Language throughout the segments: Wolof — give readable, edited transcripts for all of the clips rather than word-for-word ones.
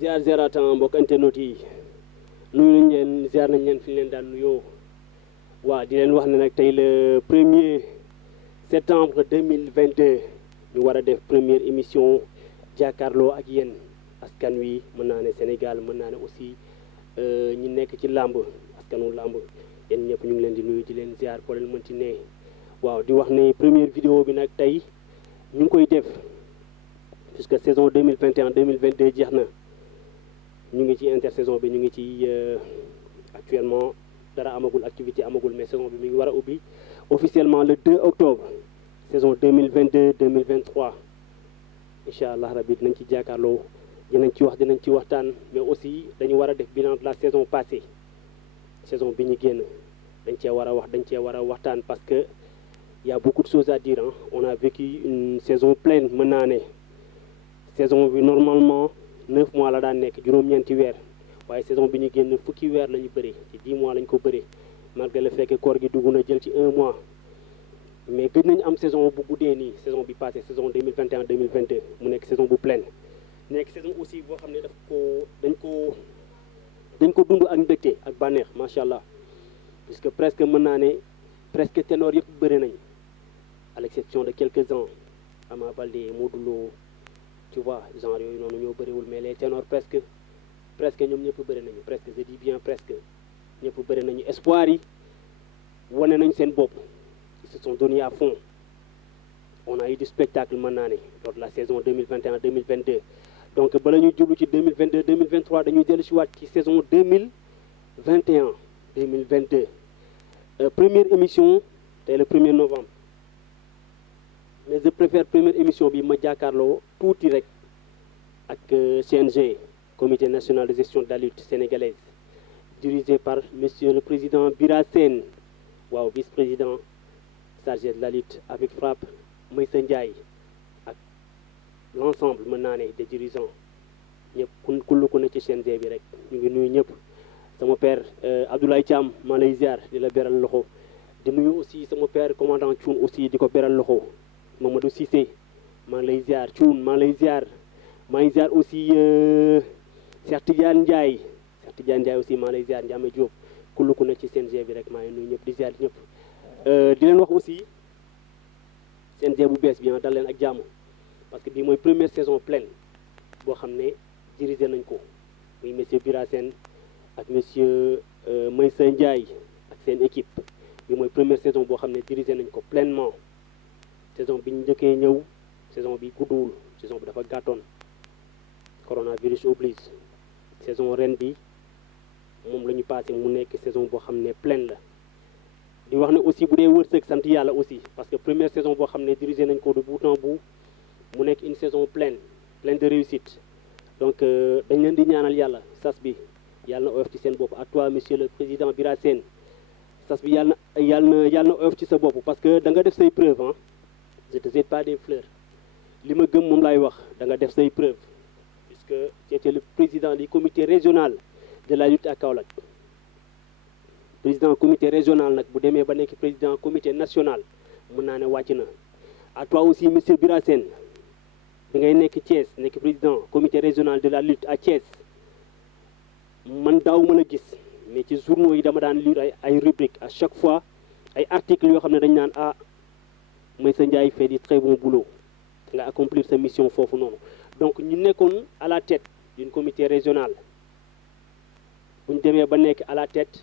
ziaratan mbokk internet yi nuyu nañ leen ziar nañ leen fi ñu leen daan nuyoo waa di leen wax ne nag tey le 1er septembre 2022 ñu war a def première émission jàkkaarloo ak yéen askan wi mën naa ne Sénégal mën naa ne aussi ñi nekk ci làmb askanu làmb yéen ñëpp ñu ngi leen di nuyu di leen ziar foo leen mënti ne waaw di wax ne première vidéo bi nag tey ñu ngi koy def puisque saison 2021 2022 jeex na ñu ngi ci intersaison bi ñu ngi ci actuellement dara amagul activité amagul mais saison bi mi ngi war a ubbi officiellement le 2 octobre saison 2022 2023 incha allah rabi dinañ ci jàkkaarloo dinañ ci wax dinañ ci waxtaan mais aussi dañu war a def bilan de la saison passée saison bi ñu génn dañ cee war a wax dañ cee war a waxtaan parce que y a beaucoup de choses à dire hein. On a vécu une saison pleine mën naa ne saison bi normalement 9 mois la daan nekk juróom-ñeenti weer waaye saison bi ñu génn fukki weer la ñu bëri ci 10 mois lañ ko bëri malgré le fait que koor gi dugg na jël ci 1 mois mais gëj nañu am saison bu guddee nii saison bi passé saison 2021 2022 mu nekk saison bu pleine nekk saison aussi boo xam ne dañ ko dund ak mbégte ak bànneex macha allah puisque presque mën naa ne presque ténor yëpp bëri nañ à l'exception de quelques-uns Ama Baldé Modou Lo tu vois genre yooyu noonu ñoo bëriwul mais les ténors presque ñoom ñëpp bëri nañu presque je dis bien presque ñëpp bëri nañu espoir yi wane nañ seen bopp ils se sont donnés à fond on a eu du spectacle mën naa ne lors de la saison 2021 2022 donc bala ñuy jublu ci 2022 2023 dañuy dellu si waat ci saison 2021 2022 première émission tey le 1er novembre mais je préfère première émission bi ma jàkkaarloo tuuti rek ak CNG comité national de gestion de la lutte sénégalaise dirigé par monsieur le président Bira Sène waaw vice-président chargé de la lutte avec frappe Maysa Ndiaye ak l'ensemble mën naa ne des dirigeants ñëpp kullu ku ne ci CNG bi rek ñu ngi nuyu ñëpp sama père Abdoulaye Thiam maa lay ziar di la beral loxo di nuyu aussi sama père commandant Thioune aussi di ko beral loxo Mamadou Cissé maa ngi lay ziar Thioune maa ngi lay ziar maa ngi ziar aussi Cheikh Tidiane Ndiaye aussi maa ngi lay ziar Ndiame Diop kullu ku ne ci CNG bi rek maa ngi nuyu ñëpp di ziar ñëpp di leen wax aussi CNG bu bees bi dal leen ak jàmm parce que bii mooy première saison pleine boo xam ne dirigé nañ ko muy monsieur Bira Sène ak monsieur Maysa Ndiaye ak seen équipe bi mooy première saison boo xam ne dirigé nañ ko pleinement saison bi ñu njëkkee ñëw saison bi gudduwul saison bi dafa gàttoon coronavirus oblige saison ren bi moom la ñu passé mu nekk saison boo xam ne pleine la di wax ne aussi bu dee wërsëg sant yàlla aussi parce que première saison boo xam ne dirigé nañ ko de bout en bout mu nekk une saison pleine de réussite donc dañ leen di ñaanal yàlla sas bi yàlla na oyof ci seen bopp à toi monsieur le président Bira Sène sas bi yàlla na oyof ci sa bopp parce que da nga def say preuve ah je te jette pas des fleurs li ma gëm moom laay wax da nga def say preuve puisque tu étais le président du comité régional de la lutte à Kaolack président comité régional nag bu demee ba nekk président comité national mën naa ne wàcc na à toi aussi monsieur Bira Sène bi ngay nekk Thiès nekk président comité régional de la lutte à Thiès man daaw mën a gis mais ci journaux yi dama daan lire ay rubriques à chaque fois ay articles yoo xam ne dañ naan Maysa Ndiaye fait du très bon boulot nga accomplir sa mission foofu noonu donc ñu nekkoon à la tête d'une comité régional bu ñu demee ba nekk à la tête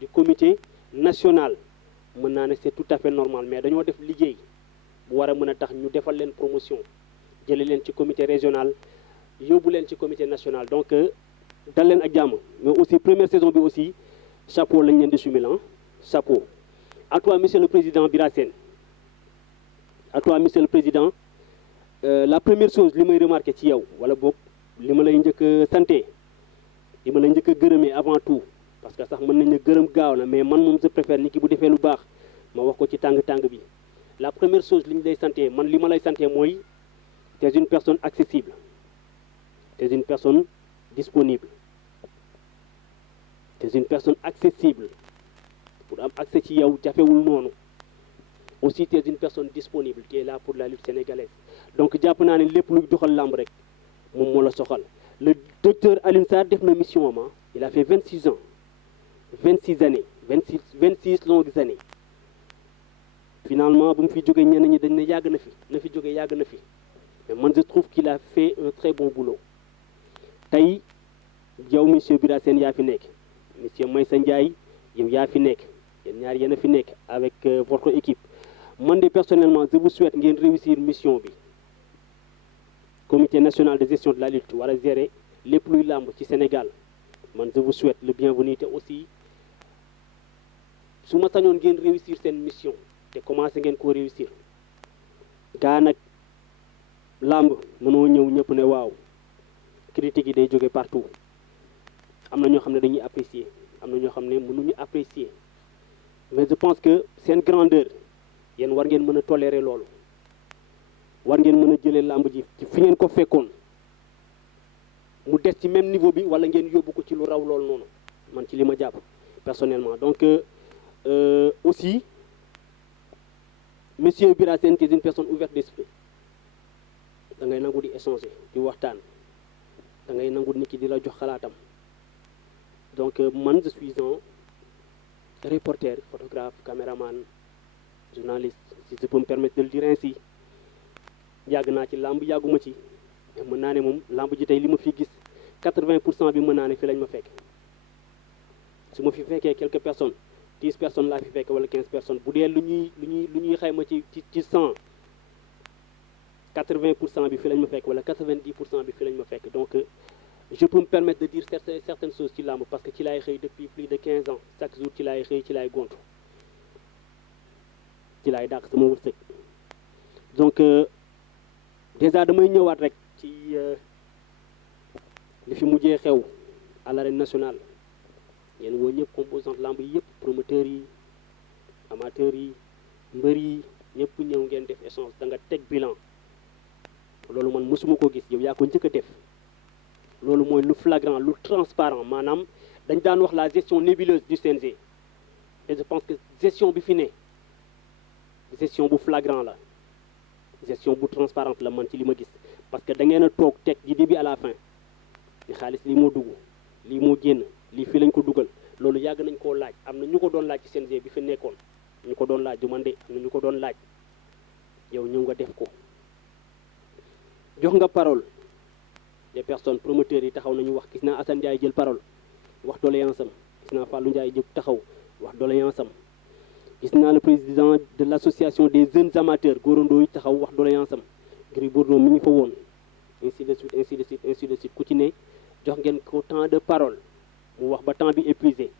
du comité national mën naa ne c'est tout à fait normal mais dañoo def liggéey bu war a mën a tax ñu defal leen promotion jële leen ci comité régional yóbbu leen ci comité national donc dal leen ak jàmm mais aussi première saison bi aussi chapeau lañ leen di sumil chapeau à toi monsieur le président Bira Sène à toi monsieur le président la première chose li may remarqué ci yow wala boog li ma lay njëkk a santé li ma lay njëkk a gërëmee avant tout parce que sax mën nañ ne gërëm gaaw na mais man moom je préfère nit ki bu defee lu baax ma wax ko ci tàng-tàng bi la première chose li ñu lay santé man li ma lay santé mooy tu es une personne accessible tu es une personne disponible tu es une personne accessible pour am accès ci yow jafewul noonu aussi tu es une personne disponible qui est là pour la lutte sénégalaise donc jàpp naa ne lépp luy doxal làmb rek moom moo la soxal le docteur Alioune Sarr def na mission am il a fait 26 ans 26 années 26 longues années finalement bu mu fi jógee ñenn ñi dañ ne yàgg na fi jógee yàgg na fi mais man je trouve qu'il a fait un très bon boulot tey yow monsieur Bira Sène yaa fi nekk monsieur Maysa Ndiaye yow yaa fi nekk yéen ñaar yéen a fi nekk avec votre équipe man de personnellement je vous souhaite ngeen réussir mission bi comité national de gestion de la lutte war a gérer lépp luy làmb ci Sénégal man je vous souhaite le bienvenu te aussi su ma sañoon ngeen réussir seen mission te commencé ngeen koo réussir gaa nag làmb mënoo ñëw ñëpp ne waaw critique yi day jóge partout am na ñoo xam ne dañuy apprécier am na ñoo xam ne mënuñu apprécier mais je pense que seen grandeur yéen war ngeen mën a tolérer loolu war ngeen mën a jëlee làmb ji ci fi ngeen ko fekkoon mu des ci même niveau bi wala ngeen yóbbu ko ci lu raw loolu noonu man ci li ma jàpp personnellement donc aussi monsieur Bira Sène qui est une personne ouverte d'esprit da ngay nangu di échanger di waxtaan da ngay nangu nit ki di la jox xalaatam donc man je suis un reporter photographe caméraman journaliste si je peux me permettre de le dire ainsi yàgg naa ci làmb yàgguma ci mais mën naa ne moom làmb ji tey li ma fi gis 80% bi mën naa ne fi lañ ma fekk su ma fi fekkee quelques personnes 10 personnes laa fi fekk wala 15 personnes bu dee lu ñuy xayma ci 100 80% bi fi lañ ma fekk wala 90% bi fi lañ ma fekk donc je peux me permettre de dire certaines choses ci làmb parce que ci laay xëy depuis plus de 15 ans chaque jour ci laay xëy ci laay gontu ci laay dàq sama wërsëg donc déjà damay ñëwaat rek ci li fi mujjee xew à l'arène nationale yéen woo ñëpp composante lamb yi yëpp promoteurs yi amateurs yi mbër yi ñëpp ñëw ngeen def échange da nga teg bilan loolu man mosuma ko gis yow yaa ko njëkk a def loolu mooy lu flagrant lu transparent maanaam dañ daan wax la gestion nébuleuse du CNG et je pense que gestion bi fi ne gestion bu flagrant la gestion bu transparente la man ci li ma gis parce que da ngeen a toog teg du début à la fin ni xaalis lii moo dugg lii moo génn lii fii lañ ko dugal loolu yàgg nañ koo laaj am na ñu ko doon laaj ci CNG bi fi nekkoon ñu ko doon laaj du man de am na ñu ko doon laaj yow ñëw nga def ko jox nga parole des personnes promoteurs yi taxaw nañu wax gis naa Assane Ndiaye jël parole wax doléance am gis naa Fallou Ndiaye jóg taxaw wax doléance am gis naa le président de l'association des jeunes amateurs Gorondo yi taxaw wax doléance am Gris Bordeaux mi ngi fa woon ainsi de suite ainsi de suite ainsi de suite ku ci ne jox ngeen ko temps de parole mu wax ba temps bi épuisé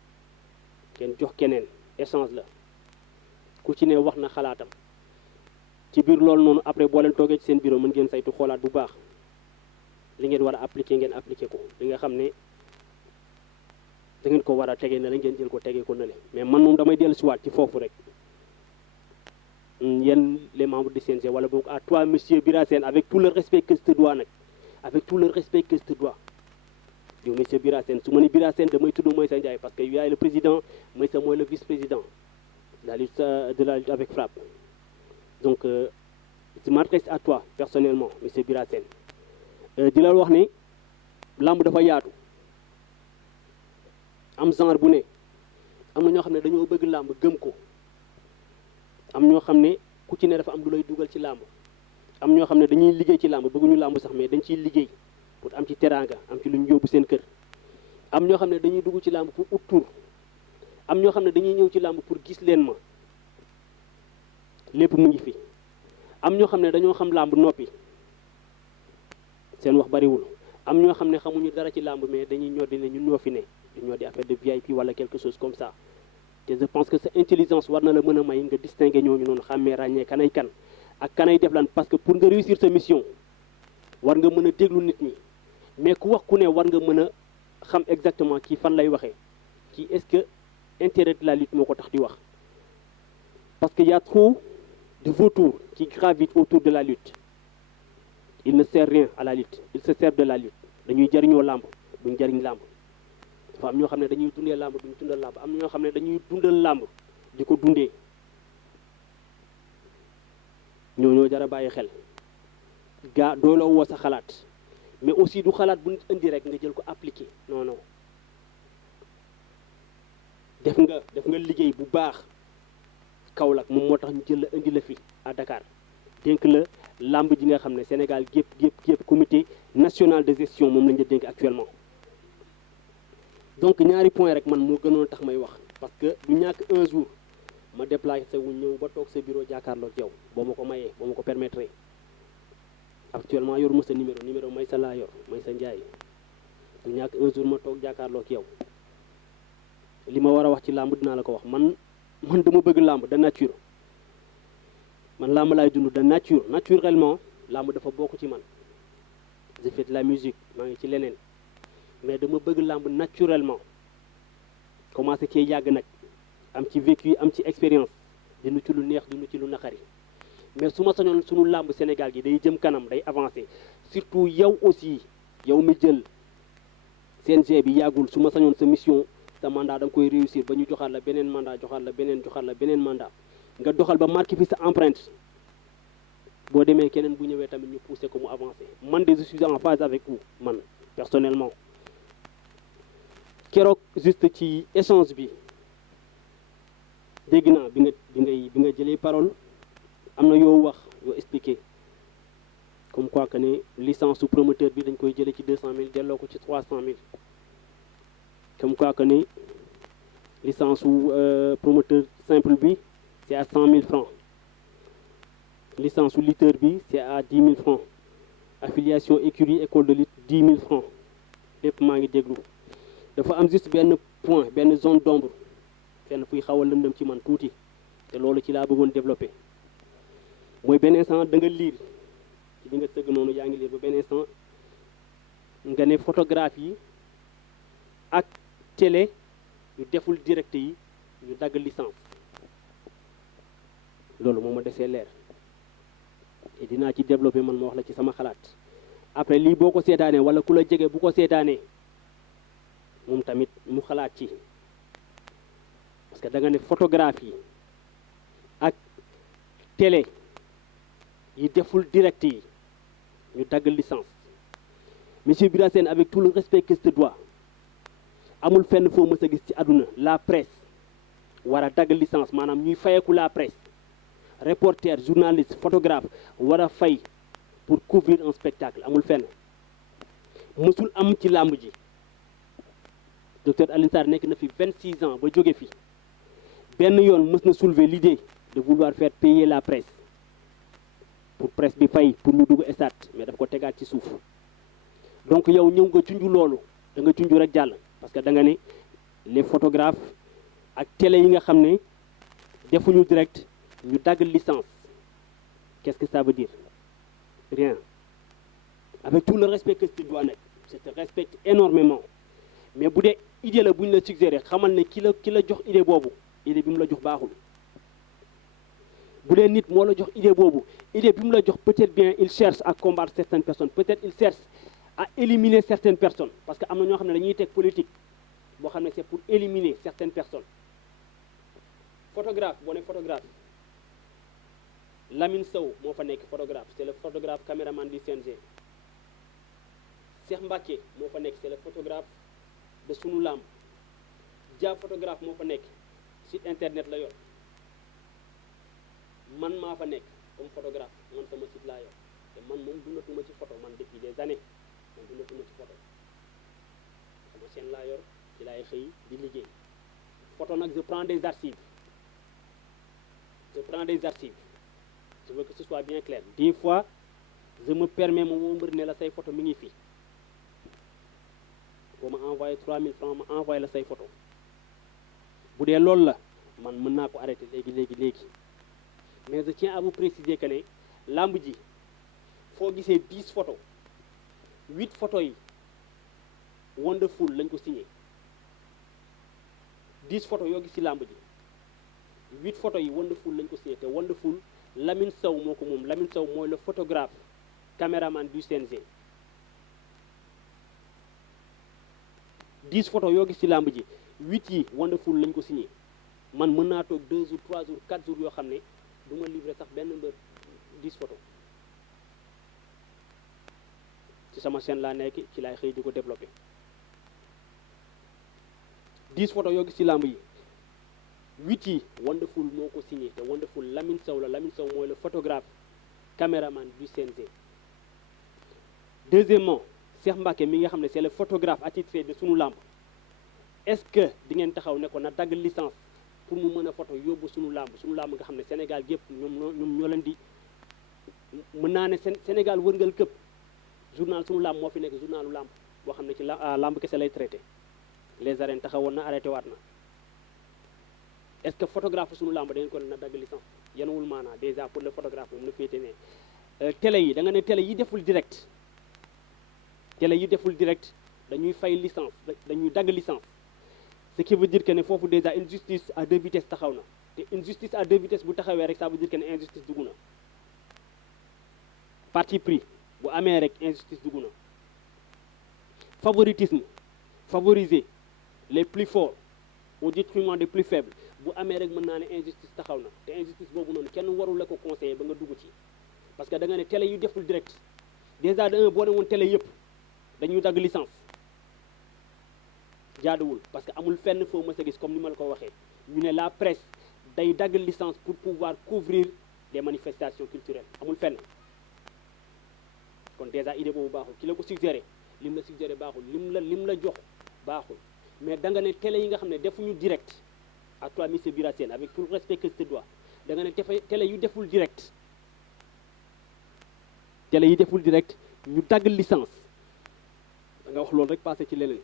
ngeen jox keneen échange la ku ci ne wax na xalaatam ci biir loolu noonu après boo leen toogee ci seen bureau mën ngeen saytu xoolaat bu baax li ngeen war a appliquer ngeen appliquer ko li nga xam ne da ngeen ko war a tegee na la ngeen jël ko tegee ko na le mais man moom damay dellu siwaat ci foofu rek yéen les membres du CNG wala boog à toi monsieur Bira Sène avec tout le respect que je te dois nag avec tout le respect que je te dois yow monsieur Bira Sène su ma ne Bira Sène damay tudd Maysa Ndiaye parce que yaay le président Maysa mooy le vice-président de la lutte avec frappe donc je m'adresse à toi personnellement monsieur Bira Sène di la wax ne làmb dafa yaatu am genre bu ne am na ñoo xam ne dañoo bëgg làmb gëm ko am ñoo xam ne ku ci ne dafa am lu lay dugal ci làmb am ñoo xam ne dañuy liggéey ci làmb bëgguñu làmb sax mais dañ ciy liggéey pour am ci teraanga am ci lu ñu yóbbu seen kër am ñoo xam ne dañuy dugg ci làmb pour ut tur am ñoo xam ne dañuy ñëw ci làmb pour gis leen ma lépp mu ngi fi am ñoo xam ne dañoo xam làmb noppi seen wax bariwul am ñoo xam ne xamuñu dara ci làmb mais dañuy ñoddi ne ñun ñoo fi ne ñu ñoo di affaire de VIP wala quelque chose comme ça te je pense que sa intelligence war na la mën a may nga distinguer ñooñu noonu xàmmee ràññee kanay kan ak kanay def lan parce que pour nga réussir sa mission war nga mën a déglu nit ñi mais ku wax ku ne war nga mën a xam exactement kii fan lay waxee kii est-ce que intérêt de la lutte moo ko tax di wax parce que y a trop de vautours qui gravitent autour de la lutte il ne sert rien à la lutte il se sert de la lutte dañuy jariñoo làmb duñ jariñ làmb dafa am ñoo xam ne dañuy dundee làmb duñ dundal làmb am na ñoo xam ne dañuy dundal làmb di ko dundee ñoo jar a bàyyi xel gaa dooloo woo sa xalaat mais aussi du xalaat bu nit indi rek nga jël ko appliquer non non def nga liggéey bu baax Kaolack moom moo tax ñu jël la indi la fi à Dakar dénk la làmb ji nga xam ne Sénégal gépp comité national de gestion moom lañ la dénk actuellement donc ñaari point rek man moo gënoon tax may wax parce que du ñàkk un jour ma déplacé wu ñëw ba toog sa bureau jàkkaarloog yow boo ma ko mayee boo ma ko permettre actuellement yoruma sa numéro may sa laa yor may sa njaay du ñàkk un jour ma toog jàkkaarloog yow li ma war a wax ci làmb dinaa la ko wax man dama bëgg làmb de nature man làmb laay dund de nature naturellement làmb dafa bokk ci man je fais de la musique maa ngi ci leneen mais dama bëgg làmb naturellement commencé cee yàgg nag am ci vécu am ci expérience dinu ci lu neex dinu ci lu naqari mais su ma sañoon sunu làmb Sénégal gi day jëm kanam day avancé surtout yow aussi yow mi jël CNG bi yàggul su ma sañoon sa mission sa mandat da nga koy réussir ba ñu joxaat la beneen mandat joxaat la beneen mandat nga doxal ba marqué fi sa empreinte boo demee keneen bu ñëwee tamit ñu pousser ko mu avancer man de je suis en phase avec vous man personnellement keroog juste ci échange bi dégg naa bi nga jëlee parole am na yoo wax yoo expliqué comme quoi que ne licence su promoteur bi dañ koy jëlee ci 200 000 delloo ko ci 300 000 comme quoi que ne licence su promoteur simple bi c'est à 100 000 francs licence su lutteur bi c'est à 10 000 francs affiliation écurie école de lutte 10 000 francs lépp maa ngi déglu dafa am juste benn point benn zone d'ombre fenn fuy xaw a lëndëm ci man tuuti te loolu ci laa bëggoon développer mooy benn instant da nga liir ci li nga tëgg noonu yaa ngi liir ba benn instant nga ne photographe yi ak télé ñu deful direct yi ñu dagg licence loolu moo ma desee leer te dinaa ci développer man ma wax la ci sama xalaat après lii boo ko seetaanee wala ku la jege bu ko seetaanee moom tamit mu xalaat ci parce que da nga ne photographie ak télé yi deful direct yi ñu dagg licence monsieur Bira Sène avec tout le respect que je te dois amul fenn foo mës a gis ci àdduna la presse war a dagg licence maanaam ñuy fayeku la presse reporter journaliste photographe war a fay pour couvrir un spectacle amul fenn mësul am ci làmb ji docteur Alioune Sarr nekk na fi 26 ans ba jóge fi benn yoon mës na soulever l'idée de vouloir faire payer la presse pour presse bi fay pour ñu dugg stade mais daf ko tegaat ci suuf donc yow ñëw nga junj loolu da nga junj rek jàll parce que da nga ne les photographes ak télé yi nga xam ne defuñu direct ñu dagg licence qu'est-ce que ça veut dire rien avec tout le respect que tu dois nekk je te respecte énormément mais bu dee idée la bu ñu la suggéré xamal ne ki la jox idée boobu idée bi mu la jox baaxul bu dee nit moo la jox idée boobu idée bi mu la jox peut-être bien il cherche à combattre certaines personnes peut-être il cherche à éliminer certaines personnes parce que am na ñoo xam ne dañuy teg politique boo xam ne c'est pour éliminer certaines personnes photographe boo ne photographe Lamine Sow moo fa nekk photographe c'est le photographe caméraman du CNG Cheikh Mbacké moo fa nekk c'est le photographe de sunu lamb Dia photographe moo fa nekk site internet la yor man maa fa nekk comme photographe man sama site laa yor te man moom dundatuma ci photo man depuis des années man dundatuma ci photo sama chaîne laa yor ci laay xëy di liggéey photo nag je prends des archives je veux que ce soit bien clair des fois je me permets ma woo mbër ne la say photo mi ngi fii boo ma envoyé 3000 francs ma envoyé la say photo bu dee loolu la man mën naa ko arrêter léegi mais je tiens à vous préciser que ne lamb ji foo gisee 10 photos 8 photos yi Wonderful lañ ko signé 10 photos yoo gis ci lamb ji 8 photos yi Wonderful lañ ko signé te Wonderful Lamine Sow moo ko moom Lamine Sow mooy le photographe caméraman du CNG 10 photos yoo gis ci lamb ji 8 yi Wonderful lañ ko signé man mën naa toog 2 jours 3 jours 4 jours yoo xam ne du ma livré sax benn mbër 10 photos ci sama chaîne laa nekk ci laay xëy di ko développé 10 photos yoo gis ci làmb yi 8 yi Wonderful moo ko signé te Wonderful Lamine Sow la Lamine Sow mooy le photographe caméraman du CNG. Deuxièmement Cheikh Mbacké mi nga xam ne c'est le photographe attitré de sunu làmb est-ce que di ngeen taxaw ne ko na dagg licence pour mu mën a photo yóbbu sunu làmb nga xam ne Sénégal gépp ñoom ñoo leen di mën naa ne Sénégal wërngal këpp journal sunu làmb moo fi nekk journalu làmb boo xam ne ci làmb kese lay traité les arènes taxawoon na arrêté waat na est-ce que photographe sunu làmb da ngeen ko ne na dagg licence yenuwul maanaa déjà pour le photographe moom la féete ne télé yi da nga ne télé yi deful direct dañuy fay licence dañuy dagg licence ce qui veut dire que ne foofu déjà une justice à deux vitesses taxaw na te une justice à deux vitesses bu taxawee rek ça veut dire que ne injustice dugg na parti pris bu amee rek injustice dugg na favoritisme favoriser les plus forts au détriment des plus faibles bu amee rek mën naa ne injustice taxaw na te injustice boobu noonu kenn warul la ko conseiller ba nga dugg ci parce que da nga ne télé yu deful direct déjà de un boo ne woon télé yëpp dañuy dagg licence jaaduwul parce que amul fenn foo mës a gis comme ni ma la ko waxee ñu ne la presse day dagg licence pour pouvoir couvrir des manifestations culturelles amul fenn kon déjà idée boobu baaxul ki la ko suggéré lim la suggéré baaxul lim la jox baaxul mais da nga ne télé yi nga xam ne defuñu direct à toi monsieur Bira Sène avec tout le respect que je te dois da nga ne télé yu deful direct ñu dagg licence da nga wax loolu rek passé ci leneen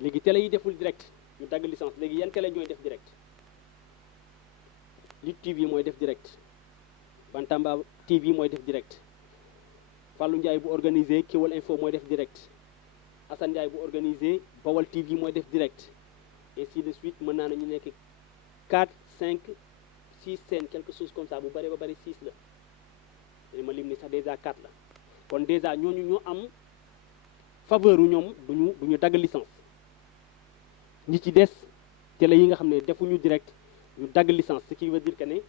léegi télé yi deful direct ñu dagg licence léegi yan télé ñooy def direct Lutte TV mooy def direct Bantamba TV mooy def direct Fallou Ndiaye bu organisé Kewel Info mooy def direct Assane Ndiaye bu organisé Bawal TV mooy def direct ainsi de suite mën naa ne ñu nekk 4 5 6 scènes quelque chose comme ça bu bëree ba bëri 6 la ma lim ni sax déjà 4 la kon déjà ñooñu ñoo am faveur u ñoom duñu dagg licence ñi ci des télé yi nga xam ne defuñu direct ñu dagg licence ce qui veut dire que ne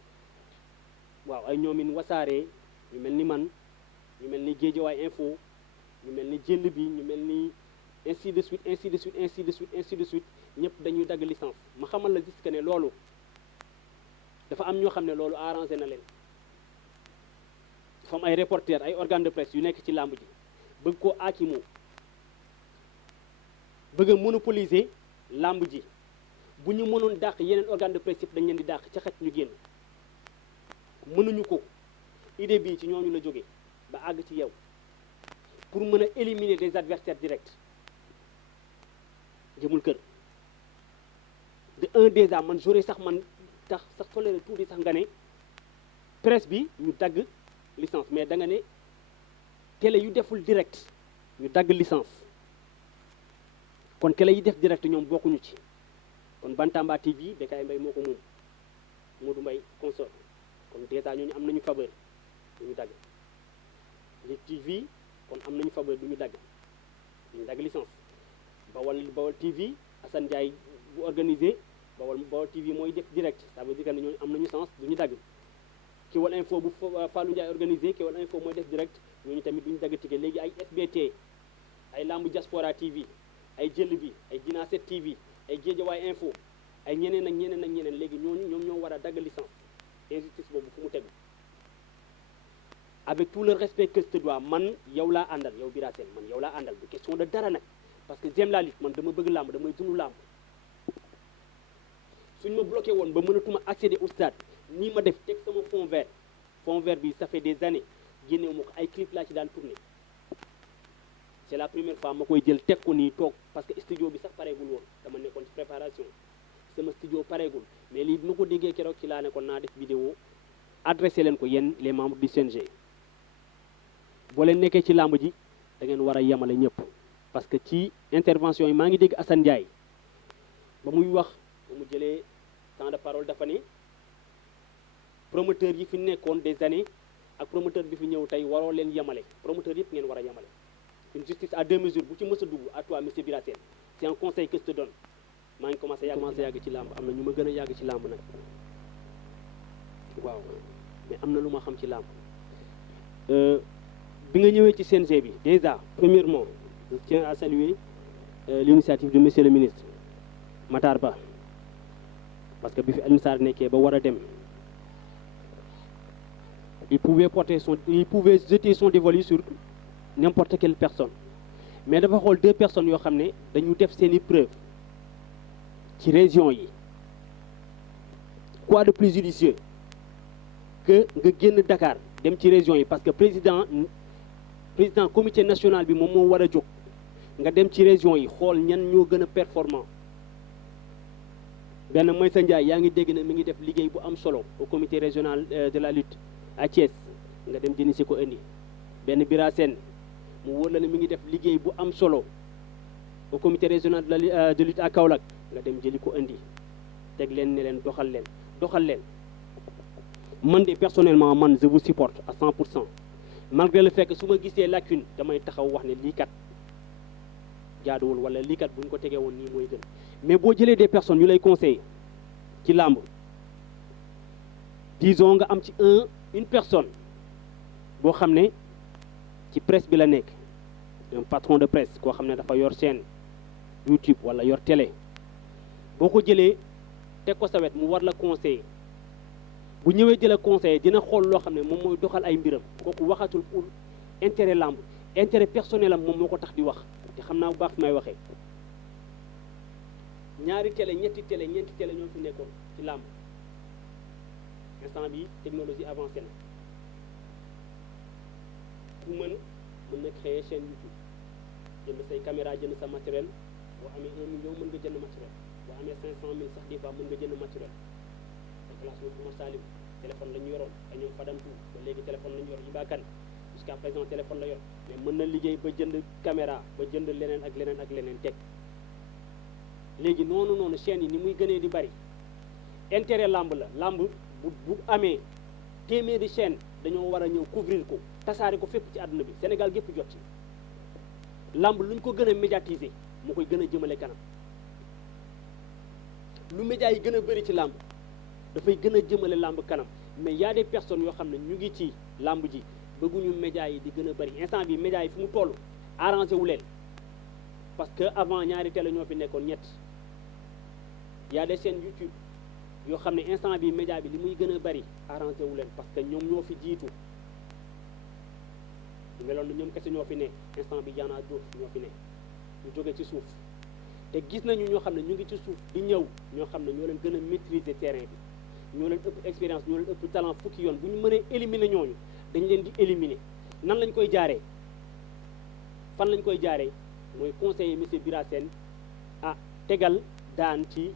waaw ay ñoomin wasaare ñu mel ni man ñu mel ni Guédiawaye Info ñu mel ni Jëll bi ñu mel ni ainsi de suite ñëpp dañuy dagg licence ma xamal la gis que ne loolu dafa am ñoo xam ne loolu arrangé na leen dafa am ay reporter ay organes de presse yu nekk ci làmb ji bëgg koo aakimoo bëgg a monopoliser làmb ji bu ñu mënoon dàq yeneen organe de presse yëpp dañ leen di dàq ca xet ñu génn mënuñu ko idée bii ci ñooñu la jóge ba àgg ci yow pour mën a éliminer des adversaires directs jëmul kër de un déjà man j'aurais sax man tax sax toléré tuuti sax nga ne presse bi ñu dagg licence mais da nga ne télé yu deful direct ñu dagg licence kon télé yi def direct ñoom bokkuñu ci kon Bantamba TV Bécaye Mbaye moo ko moom Modou Mbaye consort kon déjà ñooñu am nañu faveur du ñu dagg Lutte TV kon am nañu faveur du ñu dagg licence Bawal TV Assane Ndiaye bu organisé Bawal TV mooy def direct ça veut dire que ne ñooñu am nañu sens du ñu dagg Kewel Info bu Fallou Ndiaye organisé Kewel Info mooy def direct ñooñu tamit du ñu dagg ticket léegi ay SBT ay Lambu Diaspora TV ay Jëll bi ay Dina 7 TV ay Guédiawaye Info ay ñeneen ak ñeneen léegi ñoom ñoo war a dagg licence injustice boobu fu mu tegu avec tout le respect que je te dois man yow laa àndal yow Bira Sène man yow laa àndal du question de dara nag parce que j'aime la lutte man dama bëgg làmb damay dund làmb suñ ma bloqué woon ba mënatuma accéder au stade nii ma def teg sama fond vert bi ça fait des années génnewu ma ko ay clip laa ci daan tourné c'est la première fois ma koy jël teg ko nii toog parce que studio bi sax pareegul woon dama nekkoon ci préparation sama studio pareegul mais lii bi ma ko déggee keroog ci laa ne kon naa def vidéo adressé leen ko yéen les membres du CNG boo leen nekkee ci làmb ji da ngeen war a yemale ñëpp parce que ci intervention yi maa ngi dégg Assane Ndiaye ba muy wax ba mu jëlee temps de parole dafa ne promoteur yi fi nekkoon des années ak promoteur bi fi ñëw tey waroo leen yemale promoteur yëpp ngeen war a yemale une justice à deux mesures bu ci mës a dugg à toi monsieur Bira Sène c'est un conseil que je te donne maa ngi commencé yàgg ci làmb am na ñu ma gën a yàgg ci làmb nag waaw mais am na lu ma xam ci làmb bi nga ñëwee ci CNG bi déjà premièrement je tiens à saluer l'initiative de monsieur le ministre Matar Ba parce que bi fi Alioune Sarr nekkee ba war a dem il pouvait jeter son dévolu sur n'importe quelle personne mais dafa xool 2 personnes yoo xam ne dañu def seeni preuve ci région yi quoi de plus judicieux que nga génn Dakar dem ci région yi parce que président comité national bi moom moo war a jóg nga dem ci région yi xool ñan ñoo gën a performant benn Maysa Ndiaye yaa ngi dégg ne mi ngi def liggéey bu am solo au comité régional de la lutte à Thiès nga dem jëni si ko indi benn Bira Sène mu wóor la ne mi ngi def liggéey bu am solo au comité régional de lutte à Kaolack nga dem jëli ko indi teg leen ne leen doxal leen man de personnellement man je vous supporte à 100% malgré le fait que su ma gisee lacune damay taxaw wax ne lii kat jaaduwul wala lii kat bu ñu ko tegee woon nii mooy gën mais boo jëlee des personnes yu lay conseiller ci làmb disons nga am ci une personne boo xam ne ci presse bi la nekk un patron de presse koo xam ne dafa yor chaîne YouTube wala yor télé boo ko jëlee teg ko sa wet mu war la conseiller bu ñëwee jëla conseiller dina xool loo xam ne moom mooy doxal ay mbiram kooku waxatul pour intérêt làmb intérêt personnel am moom moo ko tax di wax te xam naa bu baax fi may waxee ñaari télé ñeenti télé ñeenti télé ñoo fi nekkoon ci làmb instant bi technologie avancée na ku mën na créer chaîne YouTube jënd say caméra jënd sa matériel boo amee 1 million mën nga jënd matériel boo amee 500 000 sax des fois mën nga jënd matériel sa classe boobu ma Salim téléphone la ñu yoroon ay ñoom Fadam tout ba léegi téléphone la ñu yor Iba Kane jusqu'à présent téléphone la yor mais mën na liggéey ba jënd caméra ba jënd leneen ak leneen teg léegi noonu chaîne yi ni muy gënee di bari intérêt làmb la làmb bu amee téeméeri chaîne dañoo war a ñëw couvrir ko tasaare ko fépp ci àdduna bi Sénégal gépp jot ci làmb luñ ko gën a médiatiser moo koy gën a jëmale kanam lu médias yi gën a bëri ci làmb dafay gën a jëmale làmb kanam mais y a des personnes yoo xam ne ñu ngi ci làmb ji bëgguñu médias yi di gën a bëri instant bi médias yi fu mu toll arrangé wu leen parce que avant ñaari télé ñoo fi nekkoon ñett y a des chaînes YouTube yoo xam ne instant bi média bi li muy gën a bëri arrangé wu leen parce que ñoom ñoo fi jiitu ñu meloon na ñoom kese ñoo fi ne instant bi jaanaa jóof ñoo fi ne ñu jóge ci suuf te gis nañu ñoo xam ne ñu ngi ci suuf di ñëw ñoo xam ne ñoo leen gën a maîtriser terrain bi ñoo leen ëpp expérience ñoo leen ëpp talent fukki yoon bu ñu mënee éliminer ñooñu dañ leen di éliminer nan lañ koy jaaree fan lañ koy jaaree mooy conseiller monsieur Bira Sène tegal daan ci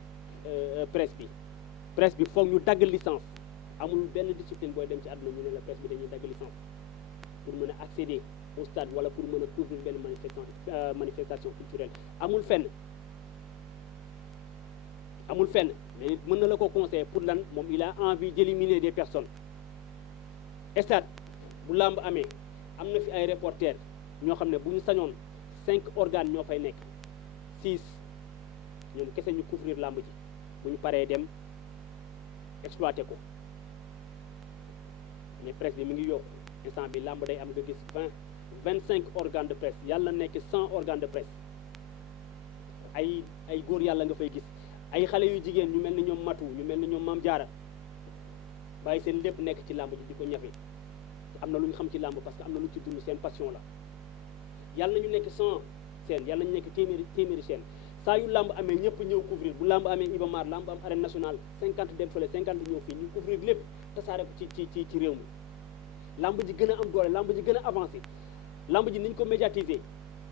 presse bi foog ñu dagg licence amul benn discipline booy dem ci àdduna ñu ne la presse bi dañuy dagg licence pour mën a accéder au stade wala pour mën a couvrir benn manifestation culturelle amul fenn mais mën na la ko conseiller pour lan moom il a envie d'éliminer des personnes stade bu làmb amee am na fi ay reporters ñoo xam ne bu ñu sañoon 5 organes ñoo fay nekk 6 ñoom kese ñu couvrir làmb ji bu ñu paree dem exploité ko mais presse bi mi ngi yokku instant bi làmb day am nga gis 25 organes de presse yàlla nekk 100 organes de presse ay góor yàlla nga fay gis ay xale yu jigéen ñu mel ni ñoom matu ñu mel ni ñoom maam jaara bàyyi seen lépp nekk ci làmb ji di ko ñafe am na lu ñu xam ci làmb parce que am na lu ci dund seen passion la yàlla nañu nekk 100 chaîne yàlla nañu nekk téeméeri chaîne saa yu làmb amee ñëpp ñëw couvrir bu làmb amee Iba Mar làmb am arène nationale 50 dem fële 50 ñëw fii ñu couvrir lépp tasaare ko ci réew mi làmb ji gën a am doole làmb ji gën a avancé làmb ji niñ ko médiatiser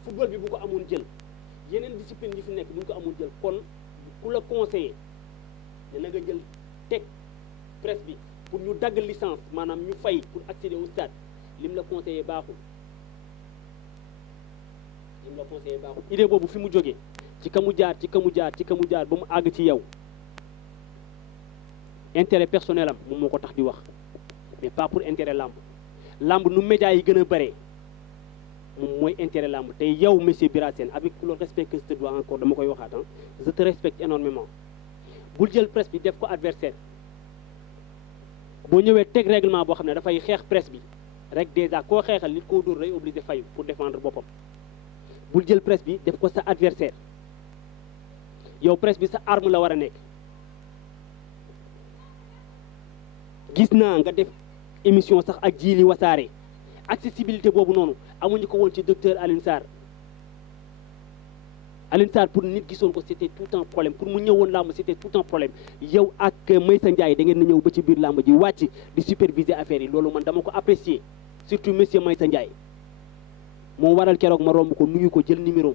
football bi bu ko amoon jël yeneen discipline yi fi nekk bu ñu ko amoon jël kon ku la conseiller ne na nga jël teg presse bi pour ñu dagg licence maanaam ñu fay pour accéder au stade lim la conseiller baaxul idée boobu fi mu jógee ci ka mu jaar ba mu àgg ci yow intérêt personnel am moom moo ko tax di wax mais pas pour intérêt làmb nu médias yi gën a bare moom mooy intérêt làmb te yow monsieur Bira Sène avec tout le respect que je te dois encore dama koy waxaat je te respecte énormément bul jël presse bi def ko adversaire boo ñëwee teg règlement boo xam ne dafay xeex presse bi rek déjà koo xeexal nit koo dóor day obligé fayu pour défendre boppam. bul jël presse bi def ko sa adversaire yow presse bi sa arme la war a nekk. gis naa nga def émission sax ak Jili Wasaare accessibilité boobu noonu amuñu ko woon ci docteur Alioune Sarr. Alioune Sarr pour nit gisoon ko c'était tout un problème pour mu ñëwoon làmb c'était tout un problème yow ak Maysa Ndiaye da ngeen na ñëw ba ci biir làmb ji wàcc di superviser affaire yi loolu man dama ko apprécier surtout monsieur Maysa Ndiaye moo waral keroog ma romb ko nuyu ko jël numéro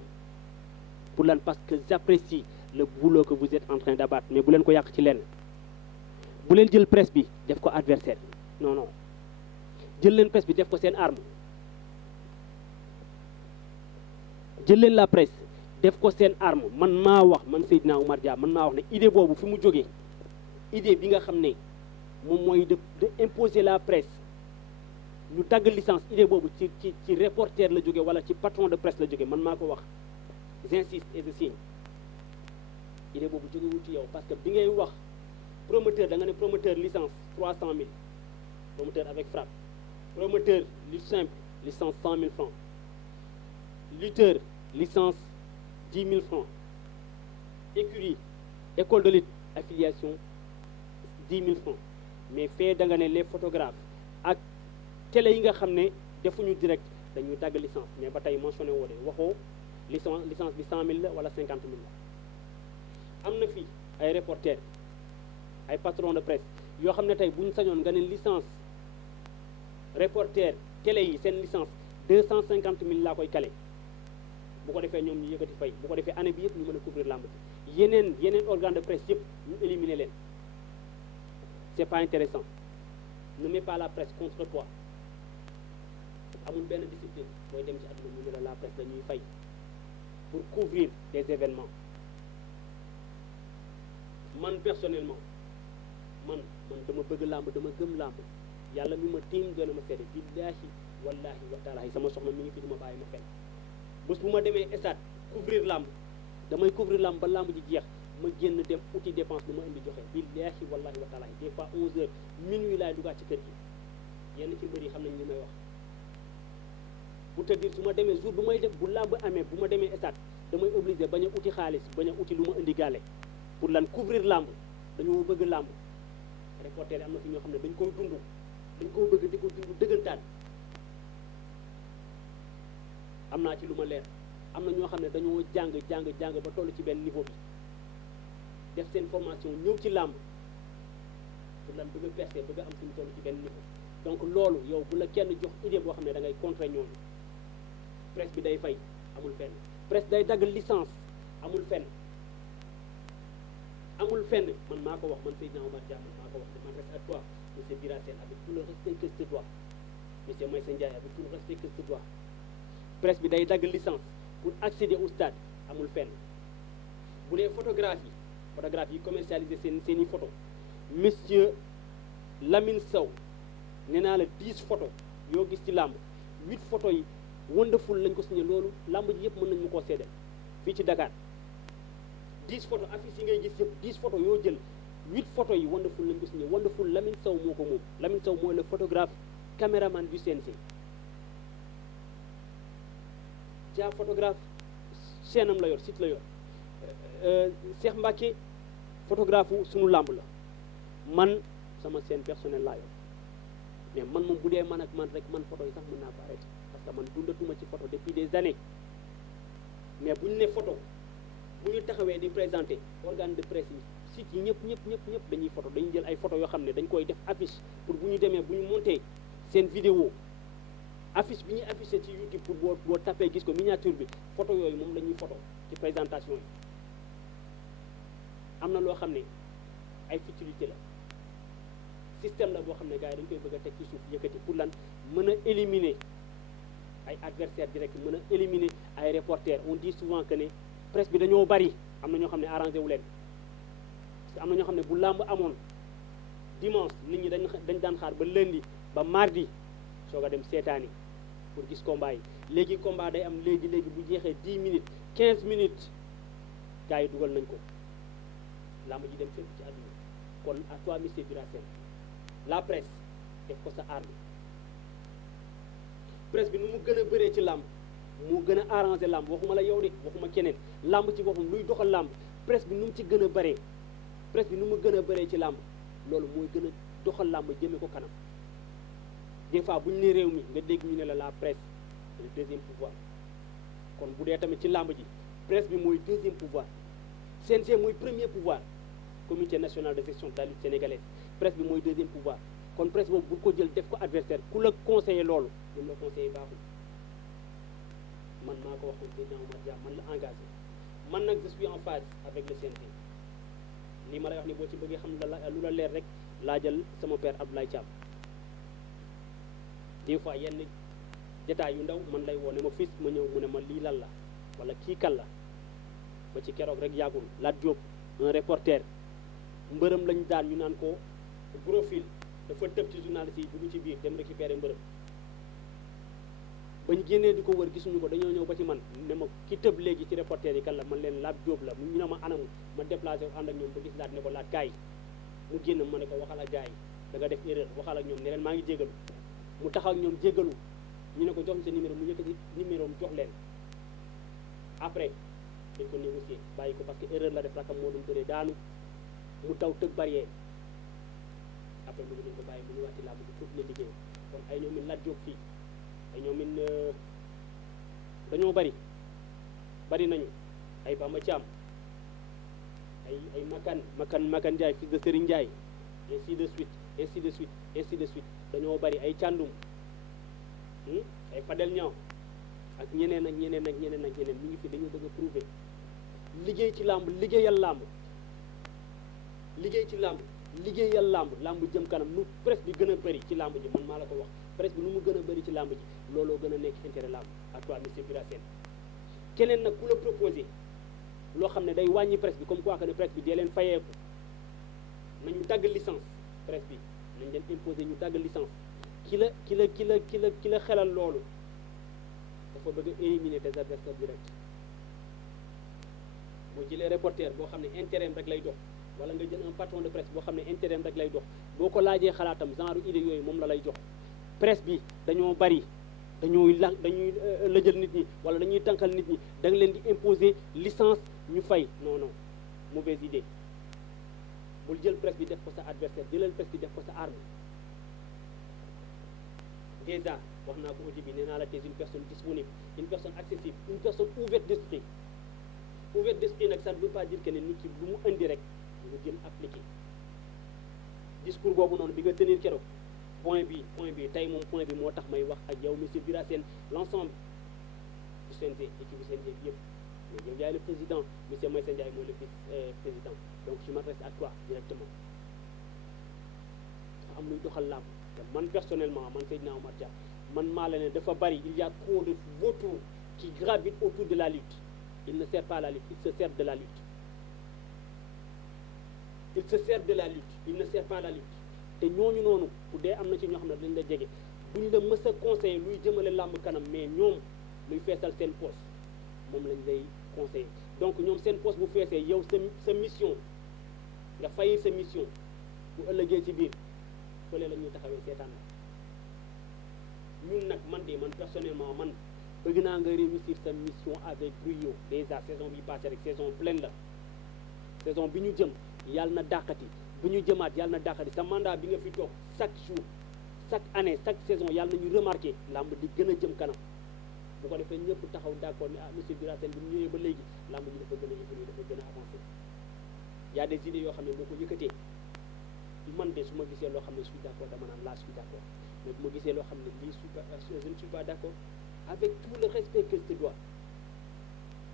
pour lan parce que j'apprécie le boulot que vous êtes en train d'abattre mais bu leen ko yàq ci lenn bu leen jël presse bi def ko adversaire non non jël leen presse bi def ko seen arme jël leen la presse def ko seen arme man maa wax man Seydina Oumar Dia man maa wax ne idée boobu fi mu jógee idée bi nga xam ne moom mooy de imposer la presse ñu dagg licence idée boobu ci reporter la jóge wala ci patron de presse la jóge man maa ko wax j'insiste et je signe idée boobu jógewul ci yow parce que bi ngay wax promoteur da nga ne promoteur licence 300 000 promoteur avec frappe promoteur lutte simple licence 100 000 francs lutteur licence 10 000 francs écurie école de lutte affiliation 10 000 francs mais fee da nga ne les photographes ak télé yi nga xam ne defuñu direct dañuy dagg licence mais ba tey mentionné woo de waxoo licence bi 100 000 la wala 50 000 la am na fii ay reporter ay patron de presse yoo xam ne tey bu ñu sañoon nga ne licence reporter télé yi seen licence 250 000 laa koy kale bu ko defee ñoom ñu yëkkati fay bu ko defee année bi yëpp ñu mën a couvrir làmb ci yeneen organe de presse yëpp ñu éliminer leen c'est pas intéressant ne mets pas la presse contre toi amul benn discipline booy dem ci àdduna ñu ne la presse dañuy fay pour couvrir des événements man personnellement man dama bëgg làmb dama gëm làmb yàlla mi ma tiim doona ma seede billaahi wallaahi wa taala sama soxna mi ngi fi duma bàyyi ma fenn bés bu ma demee stade couvrir làmb damay couvrir làmb ba làmb ji jeex ma génn dem uti dépense bu ma indi joxe billaahi wallaahi wa taala des fois 11 heures minuit laay dugaat ci kër gi yenn ci mbër yi xam nañ li may wax bu te dire su ma demee jour bu may def bu làmb amee bu ma demee stade damay obligé bañ a uti xaalis bañ a uti lu ma indi gàlle pour lan couvrir làmb dañoo bëgg làmb reporter am na fi ñoo xam ne dañ koy dund dañ koo bëgg di ko dund dëggantaan am naa ci lu ma leer am na ñoo xam ne dañoo jàng ba toll ci benn niveau bi def seen formation ñëw ci làmb pour lan bëgg a percer bëgg a am suñu toll ci benn niveau donc loolu yow bu la kenn jox idée boo xam ne da ngay contrer ñooñu presse bi day fay amul fenn presse day dagg licence amul fenn man maa ko wax man Seydina Oumar Dia man maa ko wax man reste à toi monsieur Bira Sène avec tout le respect que je te dois monsieur Maysa Ndiaye avec tout le respect que je te dois presse bi day dagg licence pour accéder au stade amul fenn bu dee photographie yi commercialiser seen i photo monsieur Lamine Sow nee naa la 10 photos yoo gis ci làmb 8 photos yi wonderful lañ ko signé loolu làmb ji yëpp mën nañ ma koo seedeel fii ci Dakar 10 photos affiche yi ngay gis yëpp 10 photos yoo jël 8 photos yi wonderful lañ ko signé wonderful Lamine Sow moo ko moom Lamine Sow mooy le photographe caméraman du CNG Dia photographe chaîne am la yor site la yor Cheikh Mbacké photographe sunu làmb la man sama chaîne personnelle laa yor mais man moom bu dee man ak man rek man photo yi sax mën naa ko arrêté parce que man dundatuma ci photo depuis des années mais bu ñu ne photo bu ñu taxawee di présenter organe de presse yi site yi ñëpp dañuy photo dañuy jël ay photo yoo xam ne dañ koy def affiche pour bu ñu demee bu ñu monté seen vidéo affiche bi ñuy affiché ci YouTube pour boo tapé gis ko miniature bi photo yooyu moom la ñuy photo ci présentation yi am na loo xam ne ay futilité la système la boo xam ne gars yi dañ koy bëgg a teg ci suuf yëkkati pour lan mën a éliminer ay adversaires directs mën a éliminer ay reporters on dit souvent que ne presse bi dañoo bari am na ñoo xam ne arrangé wu leen parce que am na ñoo xam ne bu làmb amoon dimanche nit ñi dañ daan xaar ba lundi ba mardi soog a dem seetaani pour gis combat yi léegi combat day am léegi bu jeexee 10 minutes 15 minutes gars yi dugal nañ ko làmb ji dem fépp ci àdduna kon à toi monsieur Bira Sène la presse def ko sa arme presse bi nu mu gën a bëree ci làmb mu gën a arrangé làmb waxuma la yow de waxuma keneen làmb ci boppam luy doxal làmb presse bi nu mu ci gën a bëree presse bi nu mu gën a bëree ci làmb loolu mooy gën a doxal làmb jëmee ko kanam des fois bu ñu ne réew mi nga dégg ñu ne la presse le deuxième pouvoir kon bu dee tamit ci làmb ji presse bi mooy deuxième pouvoir CNG mooy premier pouvoir comité national de gestion de la lutte sénégalaise presse bi mooy deuxième pouvoir kon presse boobu bu ko jël def ko adversaire ku la conseiller loolu lu la conseiller baaxul man maa ko waxoon Seydina Omar Dia man la engagé man nag je suis en phase avec le CNG lii ma lay wax ni boo ci bëggee xam lu la leer rek laajal sama père Abdoulaye Thiam des fois yenn détails yu ndaw man lay woo ne ma fils ma ñëw mu ne ma lii lan la wala kii kan la ba ci keroog rek yàggul Lat Diop un reporter mbërëm lañ daan ñu naan ko profil dafa tëb ci journaliste yi dugg ci biir dem récupérer mbërëm bañ génnee di ko wër gisuñu ko dañoo ñëw ba ci man ne ma ki tëb léegi ci reporter yi kan la man leen Lat Diop la ñu ne ma anamu ma déplacé ànd ak ñoom ba gis Lat ne ko Lat kaay mu génn ma ne ko waxal ak gars yi da nga def erreur waxal ak ñoom ne leen maa ngi jégalu mu taxaw ak ñoom jégalu ñu ne ko jox ñu sa numéro mu yëkkati numéro mu jox leen après dañ ko négocier bàyyi ko parce que erreur la def rakam moo doon bëree daanu mu taw tëg barrière après mu ngi leen ko bàyyi mu ñu wàcc làmb bi foofu la liggéey kon ay ñoomin Lat Diop fii ay ñoomin dañoo bari nañu ay Bamba Thiam ay Makan Ndiaye fils de Serigne Ndiaye ainsi de suite dañoo bari ay càndum ay Fadel Niang ak ñeneen mi ngi fi dañoo bëgg a prouver liggéey ci làmb liggéeyal làmb jëm kanam nu presse bi gën a bëri ci làmb ji man maa la ko wax presse bi nu mu gën a bëri ci làmb ji looloo gën a nekk intérêt làmb à toi monsieur Bira Sène keneen nag ku la proposé loo xam ne day wàññi presse bi comme quoi que ne presse bi dee leen fayeeku nañu dagg licence presse bi nañ leen imposer ñu dagg licence ki la xelal loolu dafa bëgg a éliminer tes adversaires directs boo jëlee reporter boo xam ne intérêt rek lay dox wala nga jël un patron de presse boo xam ne intérêt rek lay dox boo ko laajee xalaatam genre idée yooyu moom la lay jox presse bi dañoo bari dañuy lëjal nit ñi wala dañuy tànkal nit ñi da nga leen di imposer licence ñu fay non mauvaise idée bul jël presse bi def ko sa adversaire jëlal presse bi def ko sa arme déjà wax naa ko au début nee naa la t'es une personne disponible une personne accessible une personne ouverte d'esprit nag ça ne veut pas dire que ne nit ki lu mu indi rek nga jël appliqué discours boobu noonu bi nga tenir keroog point bi tey moom point bi moo tax may wax ak yow monsieur Bira Sène l'ensemble du CNG équipe du CNG bi yëpp mais yow yaay le président monsieur Maysa Ndiaye mooy le vice-président donc je m'adresse à toi directement dafa am luy doxal làmb man personnellement man Seydina Omar Dia man maa la ne dafa bari il y a trop de vautours qui gravitent autour de la lutte il ne sert pas à la lutte il se sert de la lutte il ne sert pas à la lutte te ñooñu noonu bu dee am na ci ñoo xam ne dañ la jege duñ la mës a conseiller luy jëmale làmb kanam mais ñoom luy feesal seen poste moom lañ lay conseiller donc ñoom seen poste bu feesee yow sa mission nga fayir sa mission bu ëllëgee ci biir fële la ñuy taxawee seetaan la ñun nag man personnellement man bëgg naa nga réussir sa mission avec brio déjà saison bi passé rek saison pleine la saison bi ñu jëm yàlla na dàqati bu ñu jëmaat yàlla na dàqati sa mandat bi nga fi toog chaque jour chaque année chaque saison yàlla na ñu remarqué làmb di gën a jëm kanam bu ko defee ñëpp taxaw d'accord ni monsieur Bira Sène bi mu ñëwee ba léegi làmb ji dafa gën a évoluer dafa gën a avancé y a des idées yoo xam ne boo ko yëkkatee man de su ma gisee loo xam ne je suis d'accord dama naan là je suis d'accord mais bu ma gisee loo xam ne lii je ne suis pas d'accord avec tout le respect que je te dois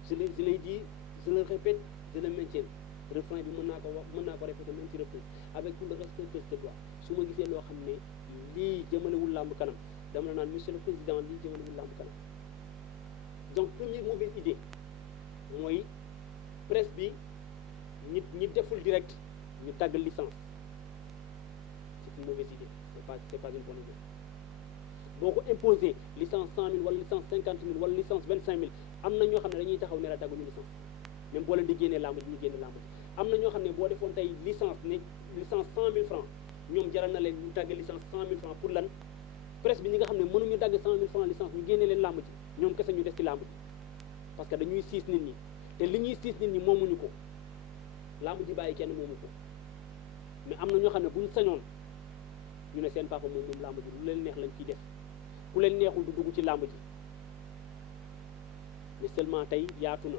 je l'ai dit je le répète je le maintiens refrain bi mën naa ko répéter même ci reprise avec tout le respect que je te dois su ma gisee loo xam ne lii jëmalewul làmb kanam dama la naan monsieur le président lii jëmalewul làmb kanam donc première mauvaise idée mooy presse bi ñi deful direct ñu tàgg licence c'est une mauvaise idée c'est pas une bonne idée boo ko imposé licence 100 000 wala licence 50 000 wala licence 25 000 am na ñoo xam ne dañuy taxaw ne la tàgguñu licence même boo leen di génnee làmb ji ñu génne làmb ji am na ñoo xam ne boo defoon tey licence 100 000 francs ñoom jaral na leen ñu tàgg licence 100 000 francs pour lan presse bi ñi nga xam ne mënuñu dagg 100 000 francs licence ñu génne leen làmb ji ñoom kese ñu des ci làmb ji parce que dañuy siis nit ñi te li ñuy siis nit ñi moomuñu ko làmb ji bàyyi kenn moomu ko mais am na ñoo xam ne bu ñu sañoon ñu ne seen papa moom làmb ji lu leen neex lañ ciy def ku leen neexul du dugg ci làmb ji mais seulement tey yaatu na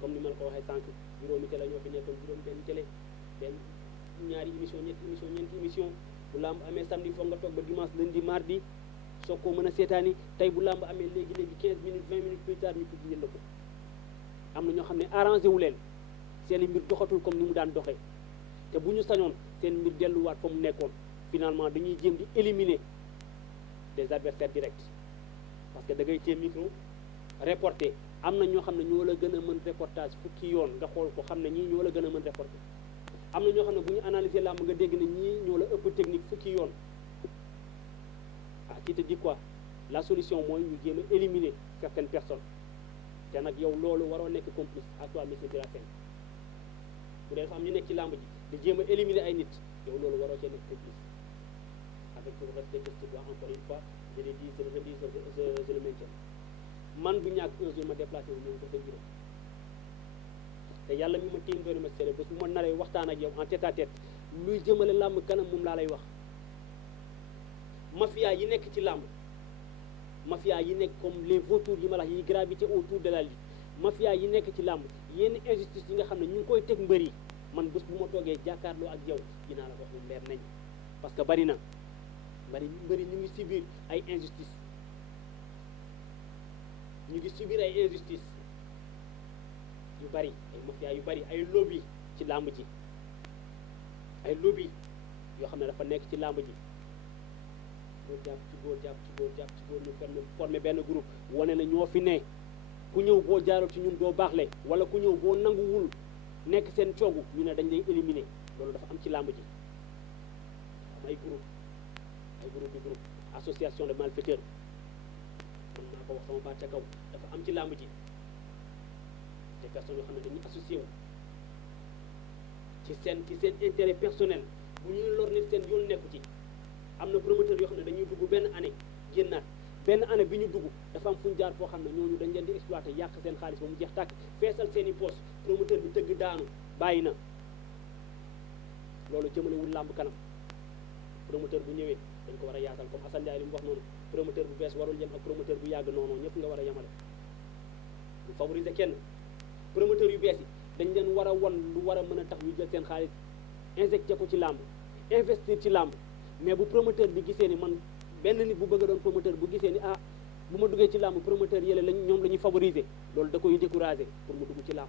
comme ni ma la ko waxee sànq juróomi télé ñoo fi nekkoon juróomi benn télé benn ñaari émission ñeenti émission bu làmb amee samedi foog nga toog ba dimanche lundi mardi soog koo mën a seetaani tey bu làmb amee léegi 15 minutes 20 minutes plus tard ñu tudd jënd ko am na ñoo xam ne arrangé wu leen seen mbir doxatul comme ni mu daan doxee te bu ñu sañoon seen mbir delluwaat fa mu nekkoon finalement dañuy jéem di éliminer des adversaires directs parce que da ngay téye micro reporter am na ñoo xam ne ñoo la gën a mën reportage fukki yoon nga xool ko xam ne ñii ñoo la gën a mën reporter am na ñoo xam ne bu ñu analyser làmb nga dégg ne ñii ñoo la ëpp technique fukki yoon ah qui te dit quoi la solution mooy ñu jéem a éliminer certaines personnes te nag yow loolu waroo nekk complice à toi monsieur Bira Sène bu dee dafa am ñu nekk ci làmb ji di jéem a éliminer ay nit yow loolu waroo cee nekk complice avec tout le respect que je te dois encore une fois je l'ai dit je le redis je le maintiens man du ñàkk un jour ma déplacé wu ñëw ba sa bureau te yàlla mi ma tiim doon ma sere bés bu ma naree waxtaan ak yow en tête à tête luy jëmale làmb kanam moom laa lay wax mafia yi nekk ci làmb mafia yi nekk comme les vautours yi ma la yi gravité autour de la lutte mafia yi nekk ci làmb yenn injustice yi nga xam ne ñu ngi koy teg mbër yi man bés bu ma toogee jàkkaarloo ak yow dinaa la wax lu leer nañ parce que bari na mbëri ñu ngi subir ay injustice ñu ngi subir ay injustice yu bari ay mafia yu bari ay lobby ci làmb ji ay lobby yoo xam ne dafa nekk ci làmb ji góor jàpp ci góor jàpp ci góor jàpp ci góor ñu formé benn groupe wane na ñoo fi ne ku ñëw boo jaaroo ci ñun doo baaxle wala ku ñëw boo nanguwul nekk seen coogu ñu ne dañ lay éliminer loolu dafa am ci làmb ji am ay groupe association de malfaiteurs mën naa ko wax sama baat ca kaw dafa am ci làmb ji des personnes yoo xam ne dañuy associé wu ci seen intérêt personnel bu ñuy lor nit seen yoon nekku ci am na promoteur yoo xam ne dañuy dugg benn année génnaat benn année bi ñu dugg dafa am fu ñu jaar foo xam ne ñooñu dañ leen di exploité yàq seen xaalis ba mu jeex tàkk feesal seen i poche promoteur bi tëgg daanu bàyyi na loolu jëmalewul làmb kanam promoteur bu ñëwee dañ ko war a yaatal comme Assane Ndiaye li mu wax noonu promoteur bu bees warul yem ak promoteur bu yàgg noonu ñëpp nga war a yemale bu favoriser kenn promoteur yu bees yi dañ leen war a won lu war a mën a tax ñu jël seen xaalis injecté ko ci làmb investir ci làmb mais bu promoteur bi gisee ni man benn nit bu bëgg a doon promoteur bu gisee ni ah bu ma duggee ci làmb promoteur yële lañ ñoom la ñuy favoriser loolu da koy décourager pour mu dugg ci làmb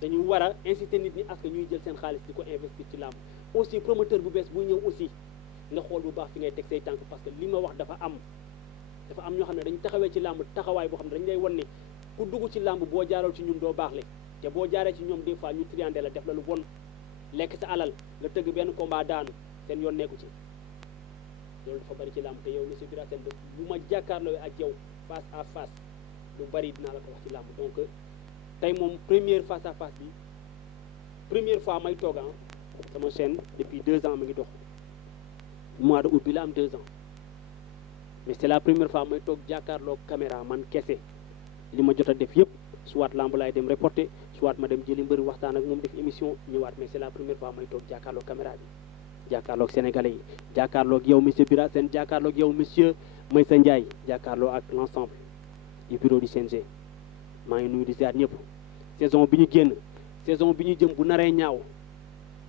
dañu war a inciter nit ñi à ce que ñuy jël seen xaalis di ko investir ci làmb aussi promoteur bu bees buy ñëw aussi nga xool bu baax fi ngay teg say tànk parce que li ma wax dafa am ñoo xam ne dañu taxawee ci làmb taxawaay boo xam ne dañu lay wan ne ku dugg ci làmb boo jaaral ci ñun doo baaxle te boo jaaree ci ñoom des fois ñu triandé la def la lu bon lekk sa alal nga tëgg benn combat daanu seen yoon nekku ci loolu dafa bari ci làmb te yow monsieur Bira Sène bu ma jàkkaarloo ak yow face à face lu bari dinaa la ko wax ci làmb donc tey moom première face à face bi première fois may toog sama chaîne depuis 2 ans mi ngi dox mois de août bi la am 2 ans mais c'est la première fois may toog jàkkaarloo caméra man kese li ma jot a def yëpp soit lamb laay dem reporter soit ma dem jëli mbëri waxtaan ak moom def émission ñëwaat mais c'est la première fois may toog jàkkaarloo caméra bi jàkkaarloog sénégalais yi jàkkaarloog yow monsieur Bira Sène jàkkaarloog yow monsieur Maysa Ndiaye jàkkaarloo ak l'ensemble du bureau du CNG maa ngi nuyu di ziar ñëpp saison bi ñu génn saison bi ñu jëm bu naree ñaaw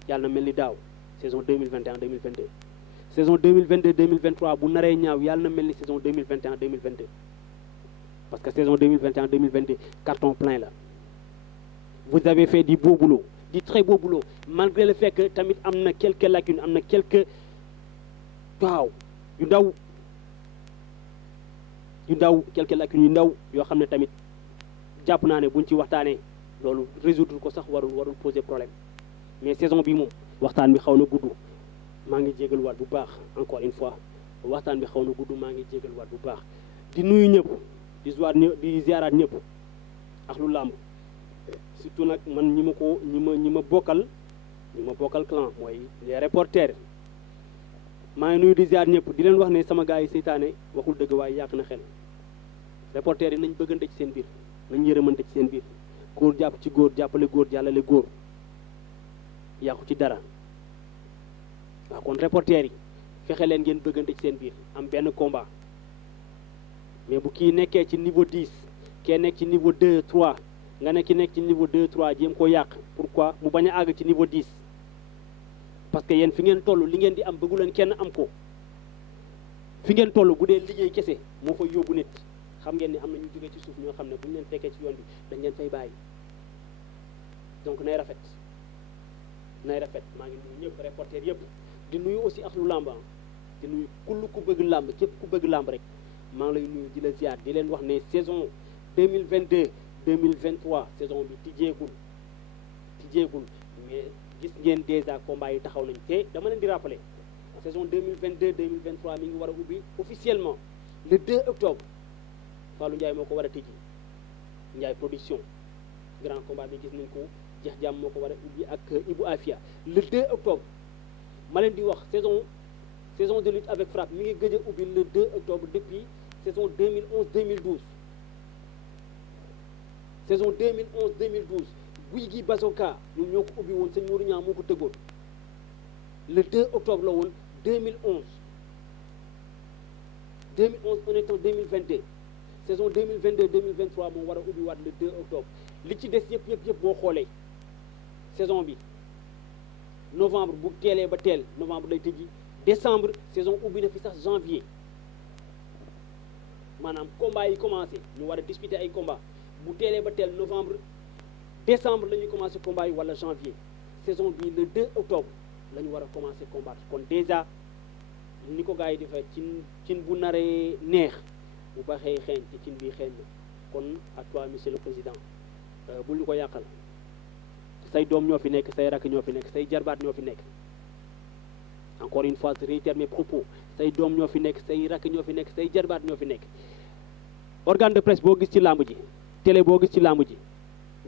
yàlla na mel ni daaw saison 2021 2022 saison 2022 2023 bu naree ñaaw yàlla na mel ni saison 2021 2022 parce que saison 2021 2022 carton plein la vous avez fait du beau boulot du très beau boulot malgré le fait que tamit am na quelques lacunes am na quelques waaw yu ndaw quelques lacunes yu ndaw yoo xam ne tamit jàpp naa ne buñ ci waxtaanee loolu résoudre ko sax warul poser problème mais saison bi moom waxtaan bi xaw na gudd maa ngi jégaluwaat bu baax encore une fois waxtaan bi xaw na gudd maa ngi jégaluwaat bu baax di nuyu ñëpp di ziaraat ñëpp ak lu làmb surtout nag man ñi ma bokkal ñu ma bokkal clan mooy les reporters maa ngi nuyu di ziar ñëpp di leen wax ne sama gars yi seytaane waxul dëgg waaye yàq na xel reporters yi nañ bëggante ci seen biir nañ yërëmante ci seen biir góor jàpp ci góor jàppale góor jàllale góor yàqu ci dara waaw kon reporters yi fexe leen ngeen bëggante ci seen biir am benn combat mais bu kii nekkee ci niveau 10 kee nekk ci niveau 2 3 nga ne ki nekk ci niveau 2 3 jéem ko yàq pourquoi mu bañ a àgg ci niveau 10 parce que yéen fi ngeen toll li ngeen di am bëggu leen kenn am ko fi ngeen toll bu dee liggéey kese moo fa yóbbu nit xam ngeen ni am na ñu jógee ci suuf ñoo xam ne bu ñu leen fekkee ci yoon bi dañ leen fay bàyyi donc nay rafet maa ngi nuyu ñëpp reporter yëpp di nuyu aussi ak lu làmb di nuyu kull ku bëgg làmb képp ku bëgg làmb rek maa ngi lay nuyu di la ziar di leen wax ne saison 2022 2023 saison bi tijjeegul mais gis ngeen déjà combat yi taxaw nañ te dama leen di rappeler saison 2022 2023 mi ngi war a ubbi officiellement le 2 octobre Fallou Ndiaye moo ko war a tijji Ndiaye production grand combat bi gis nañ ko jeex jàmm moo ko war a ubbi ak Ibou Afia le 2 octobre ma leen di wax saison de lutte avec frappe mi ngi gëj a ubbi le 2 octobre depuis saison 2011-2012 saison 2011-2012 guy gi Bazoka ñoom ñoo ko ubbi woon sëñ Mourou Niang moo ko tëggoon le 2 octobre la woon 2011 on est en 2022 saison 2022-2023 moo war a ubbi waat le 2 octobre li ci des yëpp boo xoolee saison bi novembre bu teelee ba teel novembre lay tëjji décembre saison ubbi na fi sax janvier maanaam combat yi commencé ñu war a disputer ay combat bu teelee ba teel novembre décembre la ñuy commencé combat yi wala janvier saison bi le 2 octobre la ñu war a commencé combattre kon déjà ni ko gars yi defee cin bu naree neex bu baxee xeeñ ci cin bi xeeñ na kon à toi monsieur le président bul ñu ko yàqal say doom ñoo fi nekk say rakk ñoo fi nekk say jarbaat ñoo fi nekk encore une fois je réitère mes propos say doom ñoo fi nekk say rakk ñoo fi nekk say jarbaat ñoo fi nekk organe de presse boo gis ci làmb ji télé boo gis ci làmb ji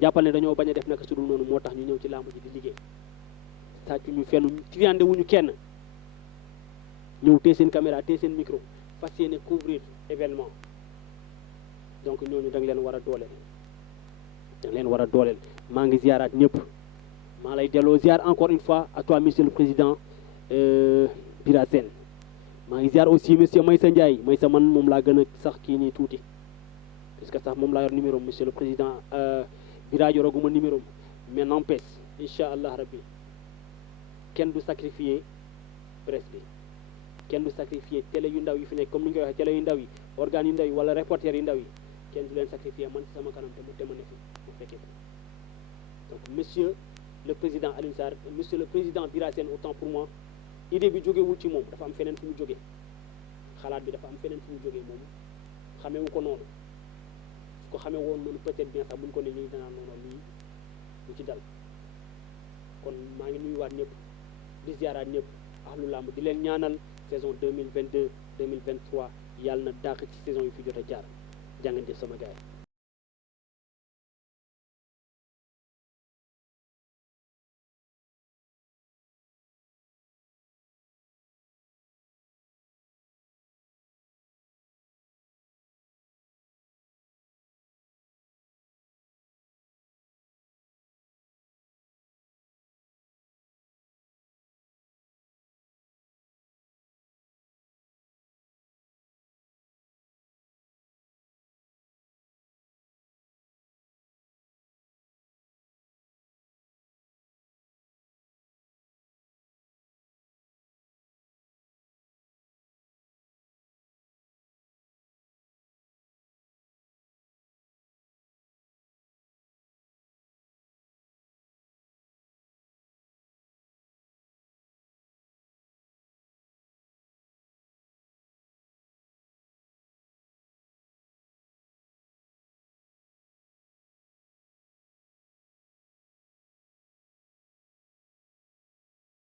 jàppal ne dañoo bañ a def naka sudul noonu moo tax ñu ñëw ci làmb ji di liggéey sàcc ñu fenn triandé wuñu kenn ñëw tee seen caméra tee seen micro fas yéene couvrir événement donc ñooñu da nga leen war a dooleel maa ngi ziaraat ñëpp maa lay delloo ziar encore une fois à toi monsieur le président Bira Sène maa ngi ziar aussi monsieur Maysa Ndiaye Maysa man moom laa gën a sax kii nii tuuti parce que sax moom laa yor numéro monsieur le président Bira yoraguma numéro mais n'empêche incha allah rabbi kenn du sacrifier presse bi kenn du sacrifier télé yu ndaw yi fi nekk comme ni ñu koy waxee télé yu ndaw yi organes yu ndaw yi wala reporter yu ndaw yi kenn du leen sacrifier man ci sama kanam te mu ne fi bu fekkee donc monsieur le président Alioune Sarr monsieur le président Bira Sène autant pour moi idée bi jógewul ci moom dafa am feneen fu mu jógee xalaat bi dafa am feneen fu mu jógee moom xamewu ko noonu su ko xamee woon noonu peut-être bien sax buñ ko ne nii danaa noonu lii lu ci dal kon maa ngi nuyuwaat ñëpp di ziaraat ñëpp ahlu làmb di leen ñaanal saison 2022 2023 yàlla na dàq ci saison yi fi jot a jaar jàngeen jëf sama gars yi